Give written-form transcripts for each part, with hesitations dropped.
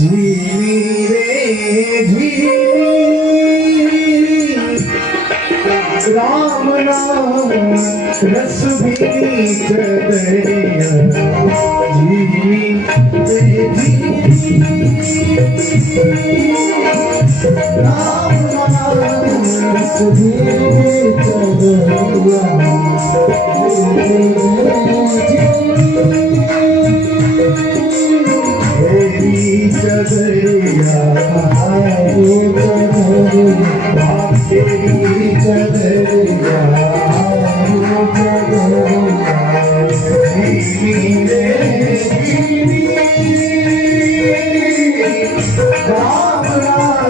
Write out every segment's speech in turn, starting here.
झीली रे झीली राम नाम रस भी चदरिया झीली रे झीली राम नाम रस भी चदरिया चदरिया तेरी चदरिया राम राम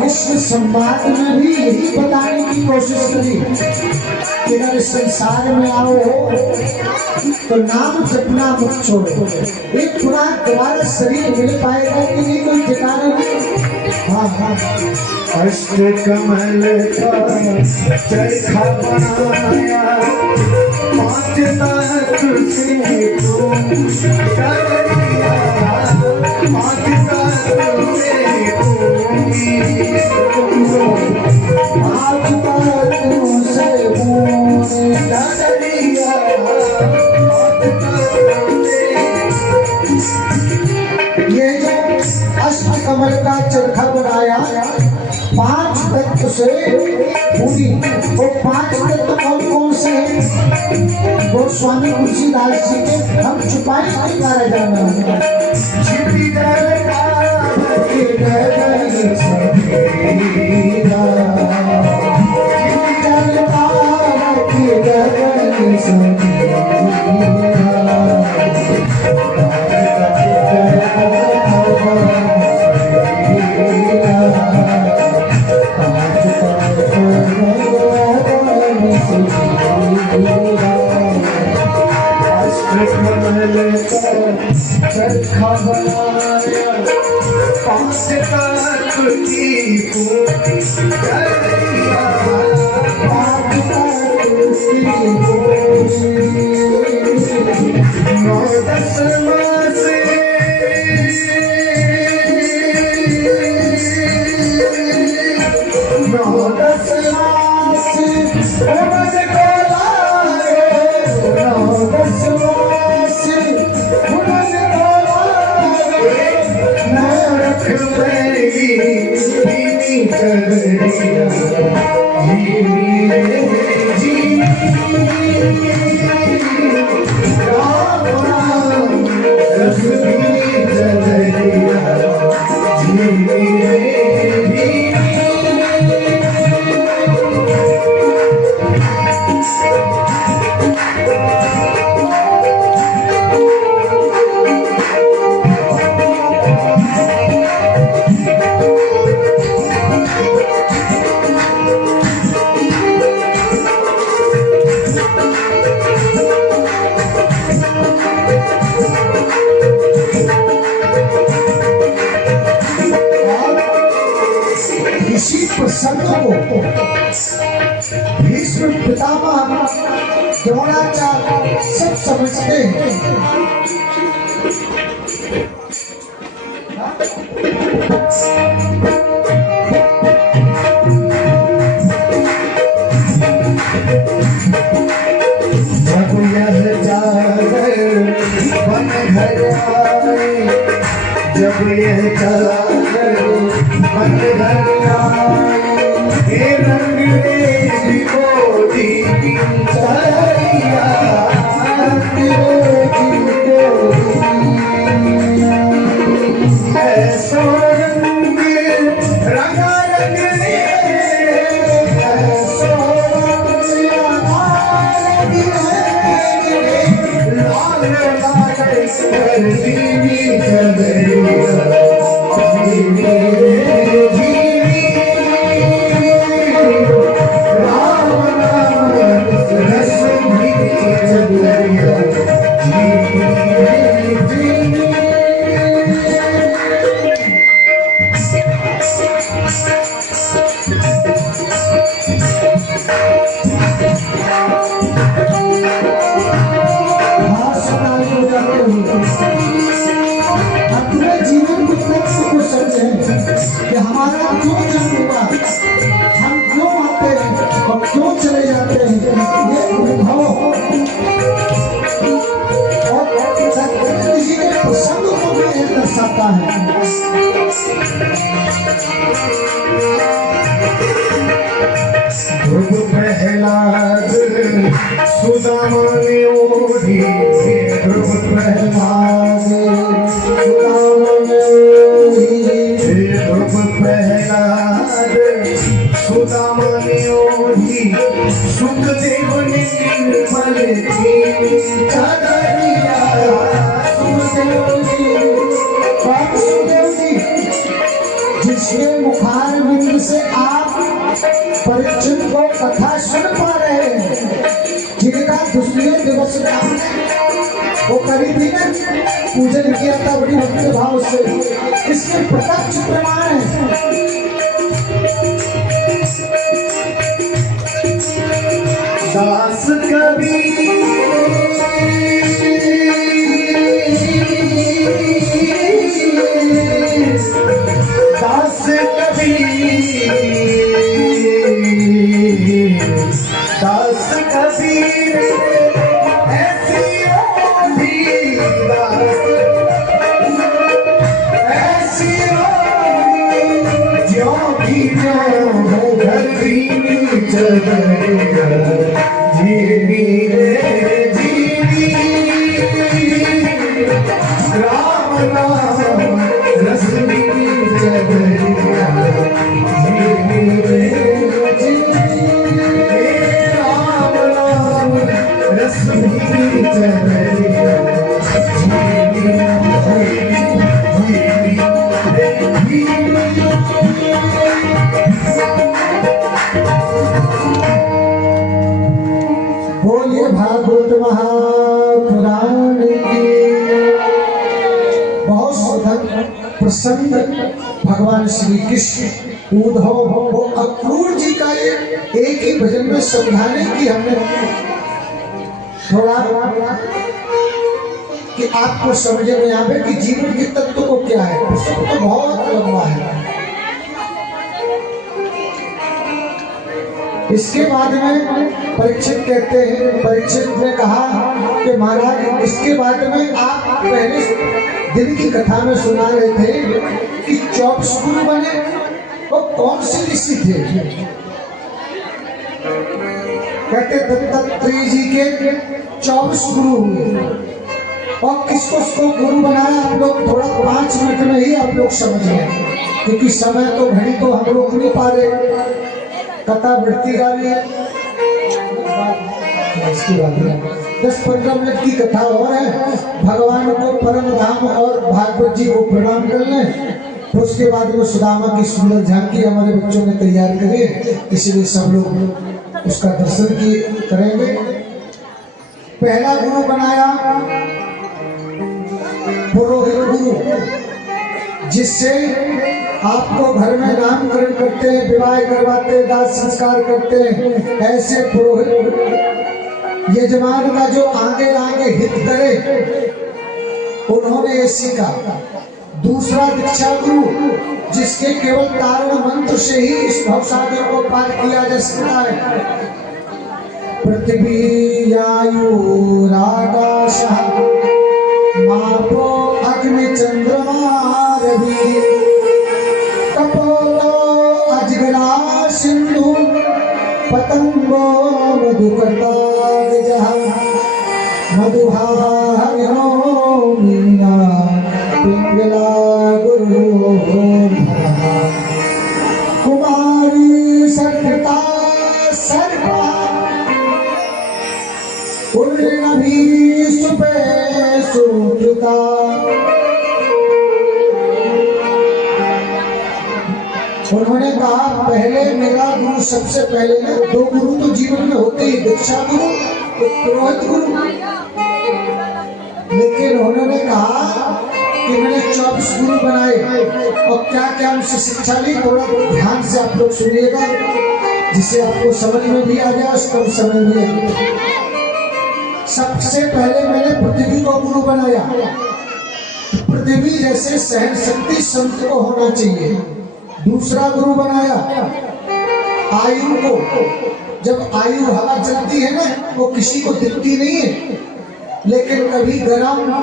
विश्व संवाद में भी यही बताने की कोशिश करी कि अगर इस संसार में आओ तो नाम जपना मत छोड़ो। एक खुराक दोबारा शरीर मिल पाएगा कि नहीं कोई ठिकाना नहीं। हाँ हाँ अष्ट कमल का चरखा बनाया पांच लाख से ये जो अष्ट कमल का चरखा बनाया पांच तत्व से पूरी, वो पांच तत्व कौन कौन से हैं वो स्वामी तुलसीदास जी के हम छुपाए नहीं पा रहे जाना। चरखा बनाया पांच तत्व की पूरी चदरिया पांच तत्व की पूरी नौ दस मास नौ दस मास उमर को लाए नौ दस मास उमर को लाए मैं रख मेरी चदरिया झीली रे झीली राम राम रस भी चदरिया झीली रे झीली इसी प्रसंग को भीष्म पितामह द्रोणाचार्य सब समझते हैं। जब यह चादर बन घर आए जब यह चादर बन घर आए हे रंगरेज मोदी की चदरिया रंगरेज मोदी ऐसा रंग रंगा रंग ऐसा रंग रंगा रंग क्यों चले जाते हैं, ये अनुभव और किसी के प्रसंग को भी यह दर्शाता है। ध्रुव प्रहलाद सुदामा ने ओढ़ी, ध्रुव प्रहलाद सुदामा ने ओढ़ी, ध्रुव प्रहलाद सुदामा ने ओढ़ी, सुखदेव ने निर्मल की चादरिया। सुखदेव जी, बाप सुखदेव जी, जिसके मुखार बिंद से आप परीक्षित को कथा सुन पा रहे हैं, जिनका दूसरे दिवस वो करी थी ना, पूजन किया था बड़ी भक्ति भाव से, इसके प्रत्यक्ष प्रमाण है। दास कबीर दास कबीर दास कबीर ऐसी ओढ़ी, दास ऐसी ओढ़ी, ज्यों की ज्यों है धरती चदरिया, जीवी रे जीवी, राम नाम रसनी चदरिया, जीवी रे जीवी, राम नाम रसनी चदरिया, जीवी जीवी रे जीवी। बोलिए भागवत महापुराण की। बहुत सुंदर प्रसन्न भगवान श्री कृष्ण उद्धव को अक्रूर जी का एक ही भजन में समझाने की हमने थोड़ा कि आपको समझ में आवे कि जीवन के तत्व को क्या है। प्रसंग तो बहुत लंबा है। इसके बाद में परीक्षित कहते हैं, परीक्षित ने कहा कि महाराज इसके बाद में आप पहले दिन की कथा में सुना रहे थे कि 24 गुरु बने, वो कौन से ऋषि थे? कहते दत्तात्रेय जी के 24 गुरु हुए और किसको उसको गुरु बनाया। आप लोग थोड़ा 5 मिनट में ही आप लोग समझ गए, क्योंकि समय तो घड़ी तो हम लोग नहीं पा रहे, कथा बढ़ती जा रही है। इसके बाद 10-15 मिनट की कथा और है। भगवान को परम धाम और भागवत जी को प्रणाम कर लें, तो उसके बाद में सुदामा की सुंदर झांकी हमारे बच्चों ने तैयार करी, इसलिए सब लोग उसका दर्शन करेंगे। पहला गुरु बनाया पुरोहित गुरु, जिससे आपको घर में नामकरण करते हैं, विवाह करवाते हैं, दाह संस्कार करते हैं। ऐसे पुरोहित यजमान का जो आगे आगे हित करे, उन्होंने ये सीखा। दूसरा दीक्षा गुरु, जिसके केवल तारण मंत्र से ही इस भवसागर को पार किया जा सकता है। पृथ्वी आयु रागाश मापो अग्नि चंद्रमा रवि, कपोलो अजगरा सिंधु पतंगो मधुकर्ता जहाँ मधुहारिणो मीना पिंगला गुरु कुमारी सर्वता सर्वा उर्नभी सुपे सुकृता। उन्होंने कहा पहले मेरा गुरु सबसे पहले ना, 2 गुरु तो जीवन में होते ही, दीक्षा गुरु तो पुरोहित गुरु, लेकिन उन्होंने कहा कि मैंने 24 गुरु बनाए और क्या क्या उनसे शिक्षा ली। थोड़ा ध्यान से आप लोग सुनिएगा, जिससे आपको समझ में भी आ जाए, कम समय में। सबसे पहले मैंने पृथ्वी को गुरु बनाया। पृथ्वी जैसे सहन शक्ति संत को होना चाहिए। दूसरा गुरु बनाया आयु को, जब आयु हवा चलती है ना वो किसी को दिखती नहीं है, लेकिन कभी गरम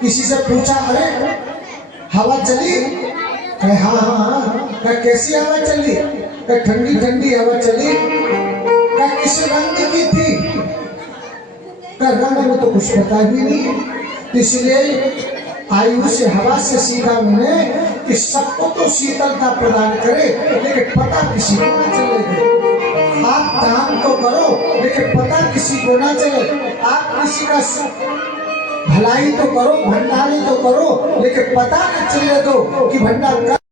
किसी से पूछा, अरे हवा चली? कहे हाँ हाँ हाँ। कहे कैसी हवा चली? कहे ठंडी ठंडी हवा चली। कहे किस रंग की थी? कहे रंग में तो कुछ पता भी नहीं। इसलिए आयु से हवा से सीखा मैंने कि सबको तो शीतलता प्रदान करे, लेकिन पता किसी को ना चले। आप दान तो करो लेकिन पता किसी को ना चले। आप किसी का भलाई तो करो, भंडारी तो करो, लेकिन पता न चले दो कि भंडार